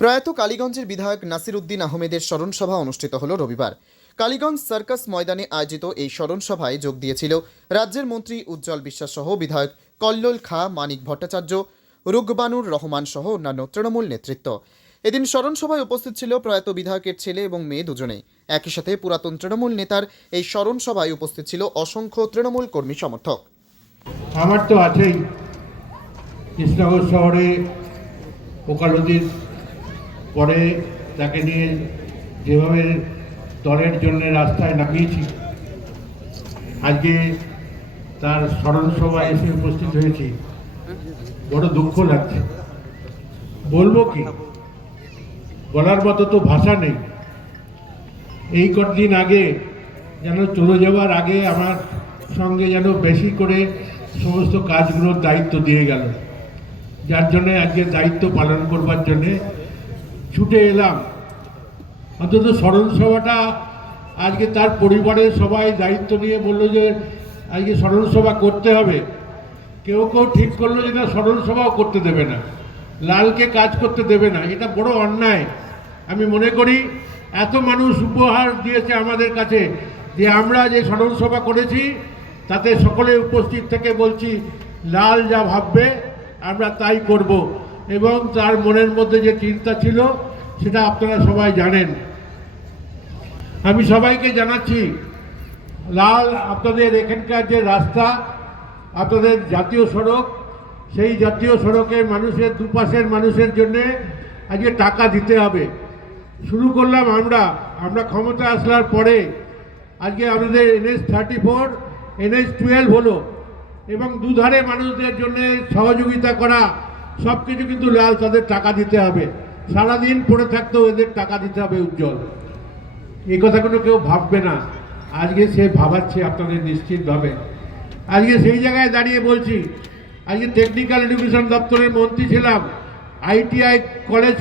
প্রয়াত কালীগঞ্জের বিধায়ক নাসির উদ্দিন আহমেদের স্মরণ সভা অনুষ্ঠিত হল রবিবার। কালীগঞ্জ সার্কাস ময়দানে আয়োজিত এই স্মরণ সভায় যোগ দিয়েছিল রাজ্যের মন্ত্রী উজ্জ্বল বিশ্বাস সহ বিধায়ক কল্লোল খা, মানিক ভট্টাচার্য, রুগবানুর রহমান সহ অন্যান্য তৃণমূল নেতৃত্ব। এদিন স্মরণ সভায় উপস্থিত ছিল প্রয়াত বিধায়কের ছেলে এবং মেয়ে দুজনেই একই সাথে পুরাতন তৃণমূল নেতার এই স্মরণ সভায় উপস্থিত ছিল অসংখ্য তৃণমূল কর্মী সমর্থক। আমার তো আছেই। কৃষ্ণনগর শহরে ওকালতির পরে তাকে নিয়ে যেভাবে দলের জন্য রাস্তায় নামিয়েছি, আজকে তার স্মরণ সভায় এসে উপস্থিত হয়েছি। বড় দুঃখ লাগছে। বলব কি? বলার মতো তো ভাষা নেই। এই কদিন আগে যেন চলে যাওয়ার আগে আমার সঙ্গে যেন বেশি করে সমস্ত কাজগুলোর দায়িত্ব দিয়ে গেল। যার জন্যে আজকে দায়িত্ব পালন করবার জন্যে ছুটে এলাম। অন্তত স্মরণ সভাটা আজকে তার পরিবারের সবাই দায়িত্ব নিয়ে বলল যে, আজকে স্মরণ সভা করতে হবে। কেউ কেউ ঠিক করল যে না স্মরণ সভাও করতে দেবে না। লালকে কাজ করতে দেবে না। এটা বড় অন্যায়। আমি মনে করি, এত মানুষ উপহার দিয়েছে আমাদের কাছে যে আমরা যে স্মরণ সভা করেছি, তাতে সকলে উপস্থিত থেকে বলছি, লাল যা ভাববে, আমরা তাই করব। এবং তার মনের মধ্যে যে চিন্তা ছিল, সেটা আপনারা সবাই জানেন। আমি সবাইকে জানাচ্ছি, লাল, আপনাদের এখানকার যে রাস্তা, আপনাদের জাতীয় সড়ক, সেই জাতীয় সড়কে মানুষের, দুপাশের মানুষের জন্যে আজকে টাকা দিতে হবে। শুরু করলাম আমরা। আমরা ক্ষমতা আসলার পরে আজকে আমাদের NS thirty four, NS twelve হলো। এবং দুধারে মানুষদের জন্য সহযোগিতা করা সব কিছু কিন্তু লাল, তাদের টাকা দিতে হবে। সারাদিন পড়ে থাকতেও এদের টাকা দিতে হবে উজ্জ্বল। এই কথা কোনো কেউ ভাববে না। আজকে সে ভাবাচ্ছে আপনাদের নিশ্চিতভাবে। আজকে সেই জায়গায় দাঁড়িয়ে বলছি, আজকে টেকনিক্যাল এডুকেশন দপ্তরের মন্ত্রী ছিলাম আইটিআই কলেজ